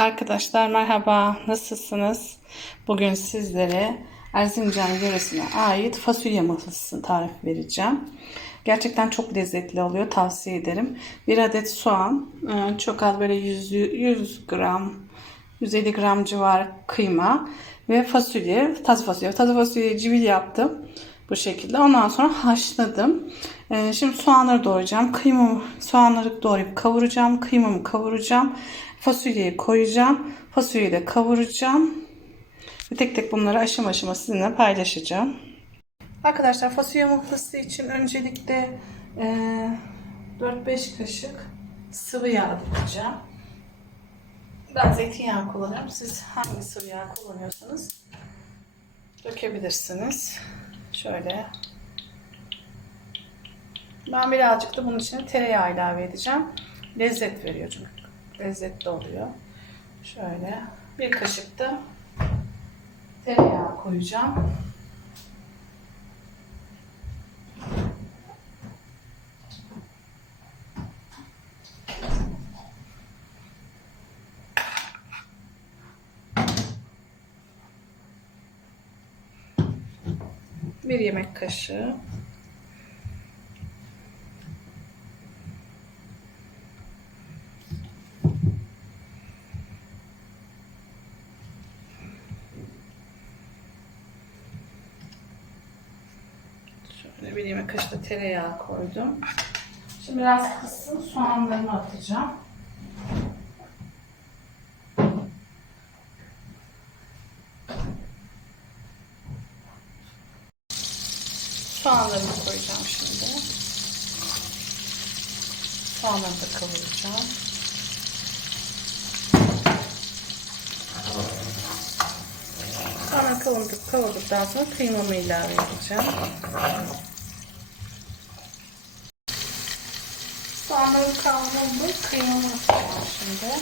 Arkadaşlar merhaba, nasılsınız? Bugün sizlere Erzincan yöresine ait fasulye mıhlısı tarifi vereceğim. Gerçekten çok lezzetli oluyor, tavsiye ederim. Bir adet soğan, e, çok az böyle 100, 100 gram, 150 gram civarı kıyma ve fasulye, taze fasulye. Taze fasulyeyi civil yaptım bu şekilde. Ondan sonra haşladım. E, Şimdi soğanları doğrayacağım. Kıymamı, soğanları doğrayıp kavuracağım. Kıymamı kavuracağım. Fasulyeyi koyacağım. Fasulyeyi de kavuracağım. Ve tek tek bunları aşama aşama sizinle paylaşacağım. Arkadaşlar fasulye mıhlısı için öncelikle e, 4-5 kaşık sıvı yağ dökeceğim. Ben zeytinyağı kullanıyorum. Siz hangi sıvı yağ kullanıyorsanız dökebilirsiniz. Şöyle. Ben birazcık da bunun içine tereyağı ilave edeceğim. Lezzet veriyor çünkü. Lezzetli oluyor. Şöyle. Bir kaşık da tereyağı koyacağım. Bir yemek kaşığı. Şöyle bir yemek kaşığı tereyağı koydum. Şimdi biraz kısım soğanlarını atacağım. Soğanlarımı koyacağım şimdi. Soğanları da kavuracağım. Soğanları kavurduk, kavurduktan sonra kıymamı ilave edeceğim. Soğanları kavruldu, kıymamı atacağım şimdi.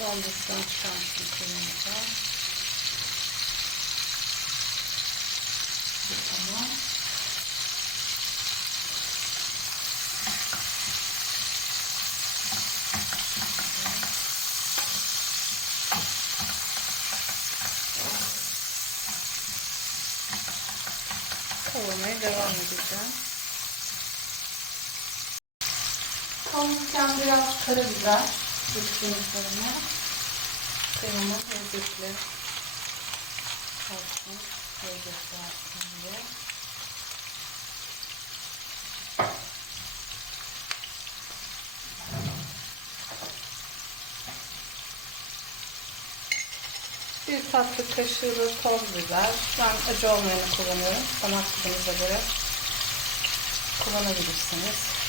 Dondursan çıkarsın kıymamıza. Tamam. Kavurmaya devam edeceğim. Kavururken biraz karabiber döküyorum üzerine. Kıymamız lezzetli olsun. Lezzetli olsun diye. Bir tatlı kaşığı da toz biber. Ben acı olmayanı kullanıyorum. Damak tadınıza göre kullanabilirsiniz.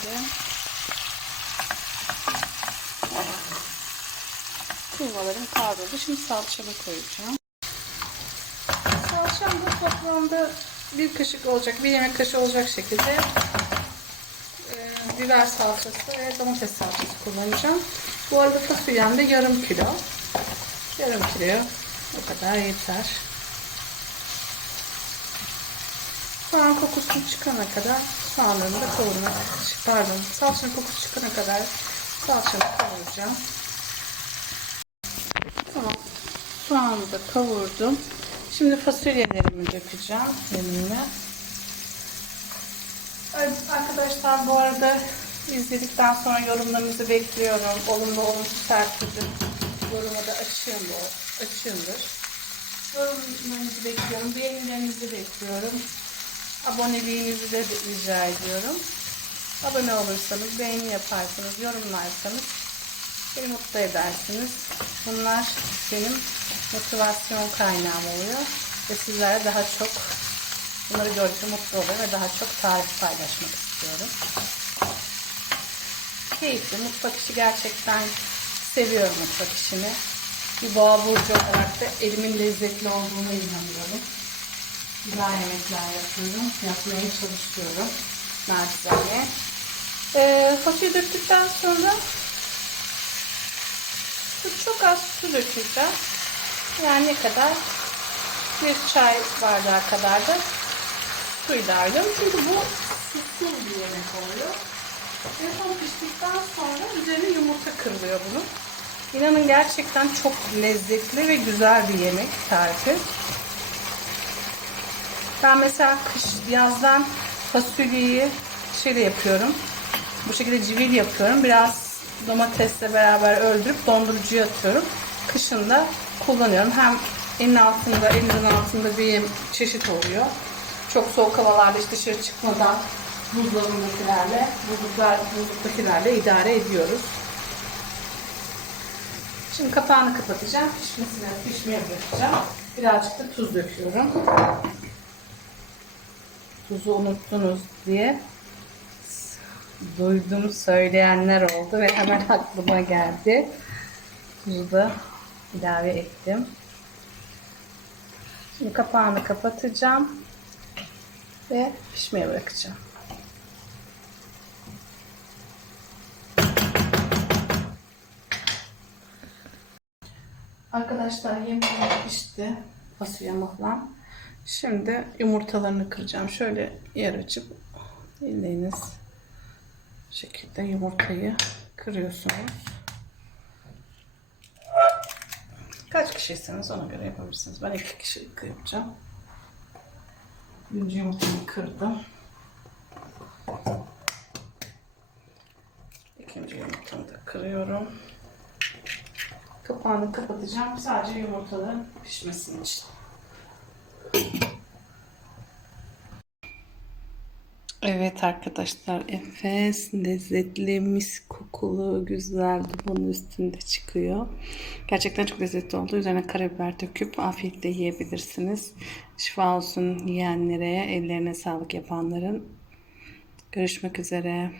Şekilde. Kıymalarım kavruldu. Şimdi salçamı koyacağım. Salçam da toplamda bir kaşık olacak, bir yemek kaşığı olacak şekilde e, biber salçası ve domates salçası kullanacağım. Bu arada fasulyem de yarım kilo. Yarım kilo. O kadar yeter. Soğan kokusu çıkana kadar soğanlarımı da kavurmak, pardon salçanın kokusu çıkana kadar salçamı kavuracağım. Tamam. Soğanı da kavurdum. Şimdi fasulyelerimi dökeceğim. Evet, Arkadaşlar bu arada izledikten sonra yorumlarınızı bekliyorum. Olumlu olumsuz türlü yoruma da açığım, açığımdır. Yorumlarınızı bekliyorum. Beğenilerinizi bekliyorum. Aboneliğinizi de rica ediyorum. Abone olursanız, beğeni yaparsanız, yorumlarsanız beni mutlu edersiniz. Bunlar benim motivasyon kaynağım oluyor. Ve sizlere daha çok bunları gördükçe mutlu oluyor ve daha çok tarif paylaşmak istiyorum. Keyifli. Mutfak işi gerçekten seviyorum mutfak işini. Bir boğa burcu olarak da elimin lezzetli olduğuna inanıyorum. Güzel yemekler yapıyorum. Yapmaya çalışıyorum. Naçizane. Ee, fasulye döktükten sonra çok az su dökeceğim. Yani ne kadar? Bir çay bardağı kadar da su ediyorum. Çünkü bu susuz bir yemek oluyor. Ve son piştikten sonra üzerine yumurta kırılıyor bunun. İnanın gerçekten çok lezzetli ve güzel bir yemek tarifi. Ben mesela kış yazdan fasulyeyi şeyle yapıyorum. Bu şekilde civil yapıyorum. Biraz domatesle beraber öldürüp dondurucuya atıyorum. Kışın da kullanıyorum. Hem elin altında, elinizin altında bir çeşit oluyor. Çok soğuk havalarda işte dışarı çıkmadan buzdolabındakilerle, buzluklar, buzluktakilerle idare ediyoruz. Şimdi kapağını kapatacağım. Pişmesine, pişmeye bırakacağım. Birazcık da tuz döküyorum. Tuzu unuttunuz diye duydum söyleyenler oldu ve hemen aklıma geldi. Tuzu da ilave ettim. Şimdi kapağını kapatacağım ve pişmeye bırakacağım. Arkadaşlar yemeğim pişti. Fasulye falan. Şimdi yumurtalarını kıracağım. Şöyle yer açıp bu şekilde yumurtayı kırıyorsunuz. Kaç kişiyseniz ona göre yapabilirsiniz. Ben iki kişilik yapacağım. Birinci yumurtayı kırdım. İkinci yumurtamı da kırıyorum. Kapağını kapatacağım. Sadece yumurtaların pişmesinin için. Evet arkadaşlar enfes, lezzetli, mis kokulu, güzel dumanın üstünde çıkıyor. Gerçekten çok lezzetli oldu. Üzerine karabiber döküp afiyetle yiyebilirsiniz. Şifa olsun yiyenlere, ellerine sağlık yapanların. Görüşmek üzere.